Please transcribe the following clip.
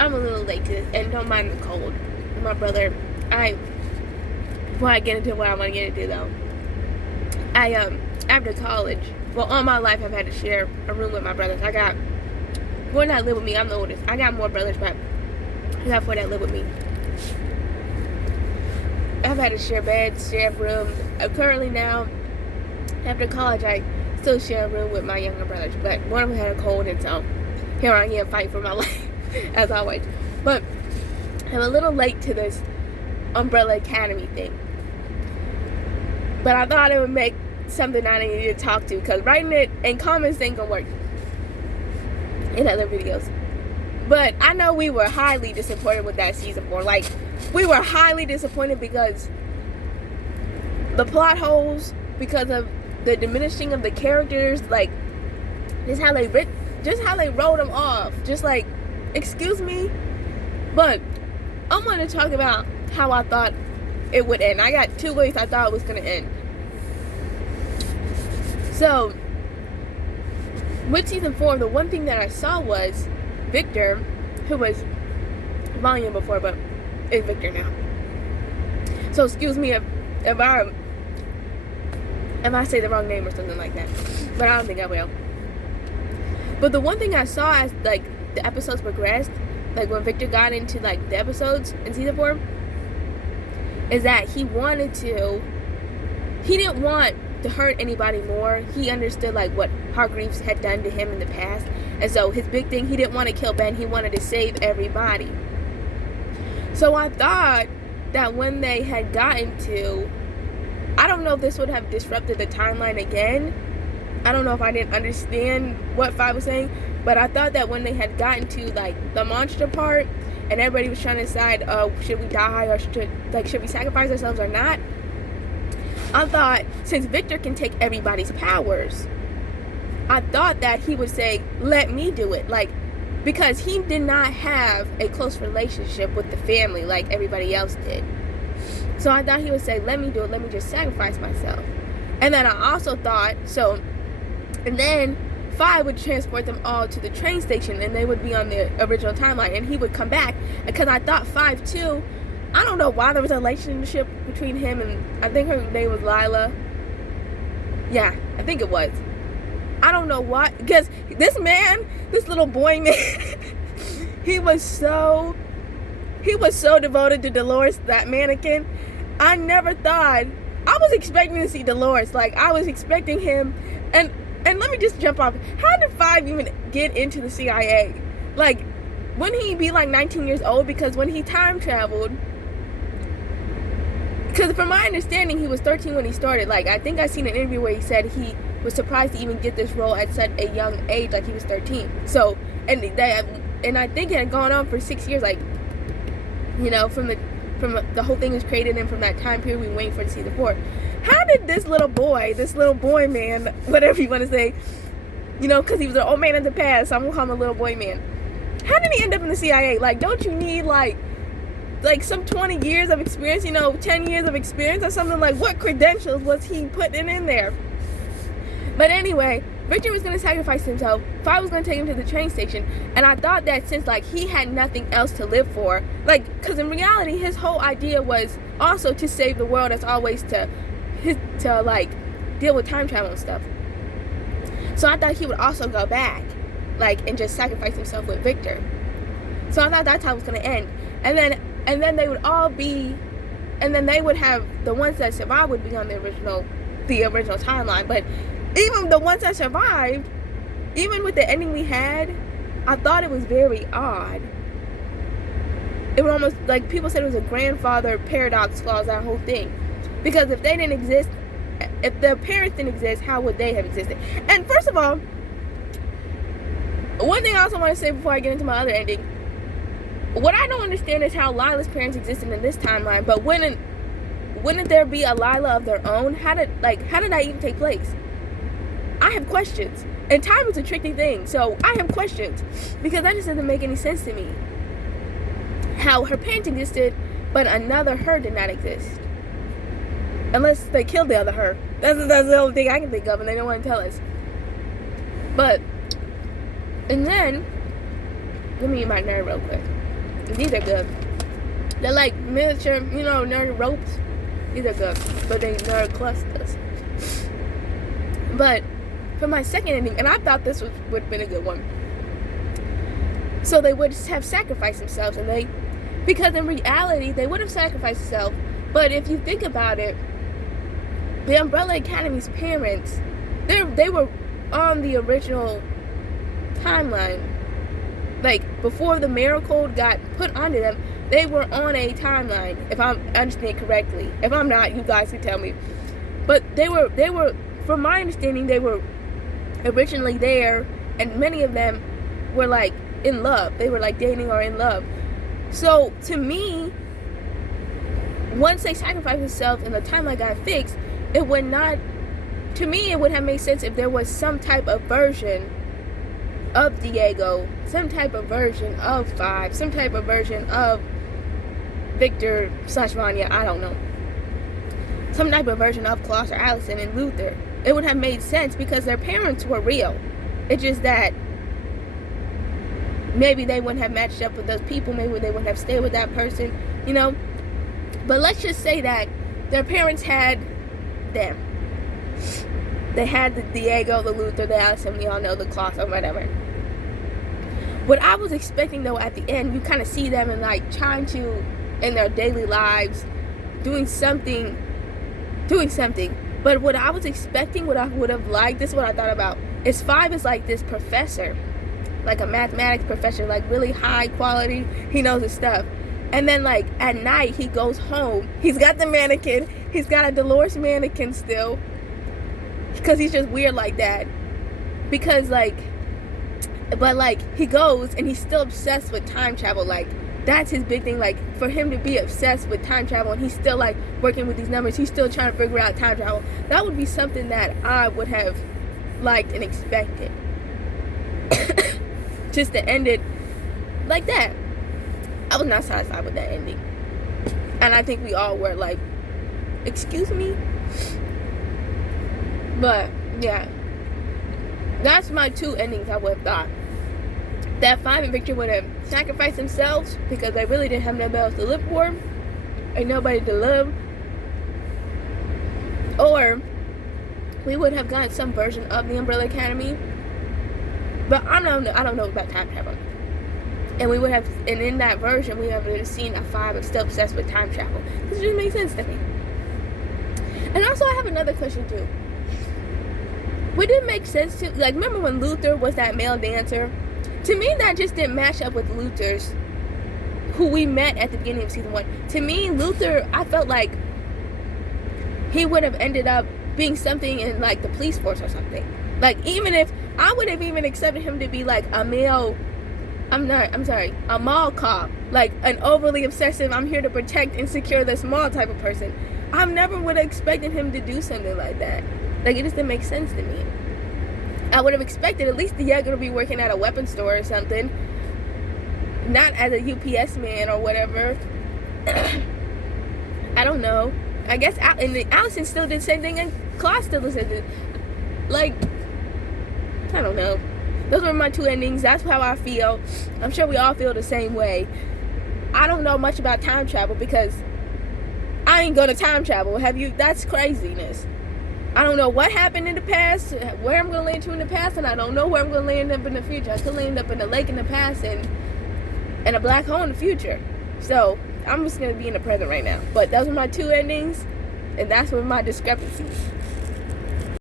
I'm a little late to this, and don't mind the cold. My brother, before I get into what I want to get into though, after college, well, all my life I've had to share a room with my brothers. Four that live with me, I'm the oldest. I got more brothers, but I got four that live with me. I've had to share beds, share rooms. Currently now, after college, I still share a room with my younger brothers, but one of them had a cold, and so here I am fighting for my life, as always. But I'm a little late to this Umbrella Academy thing. But I thought it would make something I needed to talk to, because writing it in comments ain't gonna work in other videos. But I know we were highly disappointed with that season 4. Like, we were highly disappointed because the plot holes, because of the diminishing of the characters, like just how they wrote them off. Just like, excuse me. But I'm going to talk about how I thought it would end. I got 2 ways I thought it was going to end. So, with season 4, the one thing that I saw was Victor, who was Volume before, but is Victor now. So excuse me if I say the wrong name or something like that, but I don't think I will. But the one thing I saw as like the episodes progressed, like when Victor got into like the episodes in season 4, is that he didn't want to hurt anybody more. He understood like what Hargreaves had done to him in the past, and so his big thing, he didn't want to kill Ben, he wanted to save everybody. So I thought that when they had gotten to, I don't know if this would have disrupted the timeline again. I don't know if I didn't understand what Five was saying, but I thought that when they had gotten to like the monster part and everybody was trying to decide, should we die or should we sacrifice ourselves or not? I thought, since Victor can take everybody's powers, I thought that he would say, let me do it. Like, because he did not have a close relationship with the family like everybody else did. So I thought he would say, let me do it, let me just sacrifice myself. And then I also thought, and then Five would transport them all to the train station and they would be on the original timeline and he would come back. Because I thought Five too, I don't know why there was a relationship between him and, I think her name was Lila. Yeah, I think it was. I don't know why, because this little boy man, he was so devoted to Dolores, that mannequin. I never thought, I was expecting to see Dolores, like I was expecting him, and let me just jump off. How did Five even get into the CIA? Like, wouldn't he be like 19 years old? Because when he time traveled, because from my understanding, he was 13 when he started. Like, I think I seen an interview where he said he was surprised to even get this role at such a young age, like he was 13. So, and I think it had gone on for 6 years, like, you know, from the whole thing was created, and from that time period we wait for to see the 4. How did this little boy man, whatever you want to say, you know, because he was an old man in the past, so I'm gonna call him a little boy man. How did he end up in the CIA? Like, don't you need like some 20 years of experience, you know, 10 years of experience or something? Like, what credentials was he putting in there? But anyway, Victor was going to sacrifice himself. Five was going to take him to the train station. And I thought that since, like, he had nothing else to live for, like, because in reality, his whole idea was also to save the world, as always, to like, deal with time travel and stuff. So I thought he would also go back, like, and just sacrifice himself with Victor. So I thought that's how it was going to end. And then they would all be, and then they would have, the ones that survived would be on the original timeline. But even the ones that survived, even with the ending we had, I thought it was very odd. It would almost, like, people said it was a grandfather paradox clause, that whole thing. Because if they didn't exist, if their parents didn't exist, how would they have existed? And first of all, one thing I also want to say before I get into my other ending, what I don't understand is how Lila's parents existed in this timeline, but wouldn't there be a Lila of their own? How did that even take place? I have questions. And time is a tricky thing, so I have questions. Because that just doesn't make any sense to me. How her parents existed, but another her did not exist. Unless they killed the other her. That's the only thing I can think of, and they don't want to tell us. But, and then, let me eat my nerve real quick. These are good. They're like miniature, nerd ropes. These are good, but they nerd clusters. But for my second ending, and I thought this would have been a good one. So they would have sacrificed themselves, because in reality they would have sacrificed themselves. But if you think about it, the Umbrella Academy's parents, they were on the original timeline. Like, before the miracle got put onto them, they were on a timeline, if I'm understanding correctly. If I'm not, you guys can tell me. But they were, from my understanding, they were originally there, and many of them were, like, in love. They were, like, dating or in love. So, to me, once they sacrificed themselves and the timeline got fixed, it would not, to me, it would have made sense if there was some type of version of Diego, some type of version of Five, some type of version of Victor / Vanya, I don't know. Some type of version of Klaus or Allison and Luther. It would have made sense because their parents were real. It's just that maybe they wouldn't have matched up with those people, maybe they wouldn't have stayed with that person, But let's just say that their parents had them. They had the Diego, the Luther, the Allison, we all know, the Klaus or whatever. What I was expecting, though, at the end, you kind of see them and, like, trying to, in their daily lives, doing something. But what I was expecting, what I would have liked, this is what I thought about, is Five is like this professor, like a mathematics professor, like really high quality, he knows his stuff. And then, like, at night, he goes home. He's got the mannequin. He's got a Dolores mannequin still. Because he's just weird like that. Because, like, but, like, he goes and he's still obsessed with time travel. Like, that's his big thing. Like, for him to be obsessed with time travel and he's still, like, working with these numbers. He's still trying to figure out time travel. That would be something that I would have liked and expected. Just to end it like that. I was not satisfied with that ending. And I think we all were like, excuse me? But, yeah. That's my two endings I would have thought. That Five and Victor would have sacrificed themselves because they really didn't have nobody else to live for. Ain't nobody to love. Or we would have gotten some version of the Umbrella Academy. But I don't know about time travel. And we would have, and in that version, we would have seen a Five and still obsessed with time travel. This just makes sense to me. And also, I have another question too. Would it make sense to, like, remember when Luther was that male dancer? To me, that just didn't match up with Luther's, who we met at the beginning of season 1. To me, Luther, I felt like he would have ended up being something in, like, the police force or something. Like, even if, I would have even accepted him to be, like, a male, a mall cop. Like, an overly obsessive, I'm here to protect and secure this mall type of person. I never would have expected him to do something like that. Like, it just didn't make sense to me. I would have expected at least Diego to be working at a weapons store or something. Not as a UPS man or whatever. I don't know. I guess, and Allison still did the same thing, and Klaus still did it. Like, I don't know. Those were my two endings. That's how I feel. I'm sure we all feel the same way. I don't know much about time travel because I ain't gonna time travel. Have you? That's craziness. I don't know what happened in the past, where I'm going to land to in the past, and I don't know where I'm going to land up in the future. I could land up in a lake in the past and a black hole in the future. So, I'm just going to be in the present right now. But those are my two endings, and that's where my discrepancies.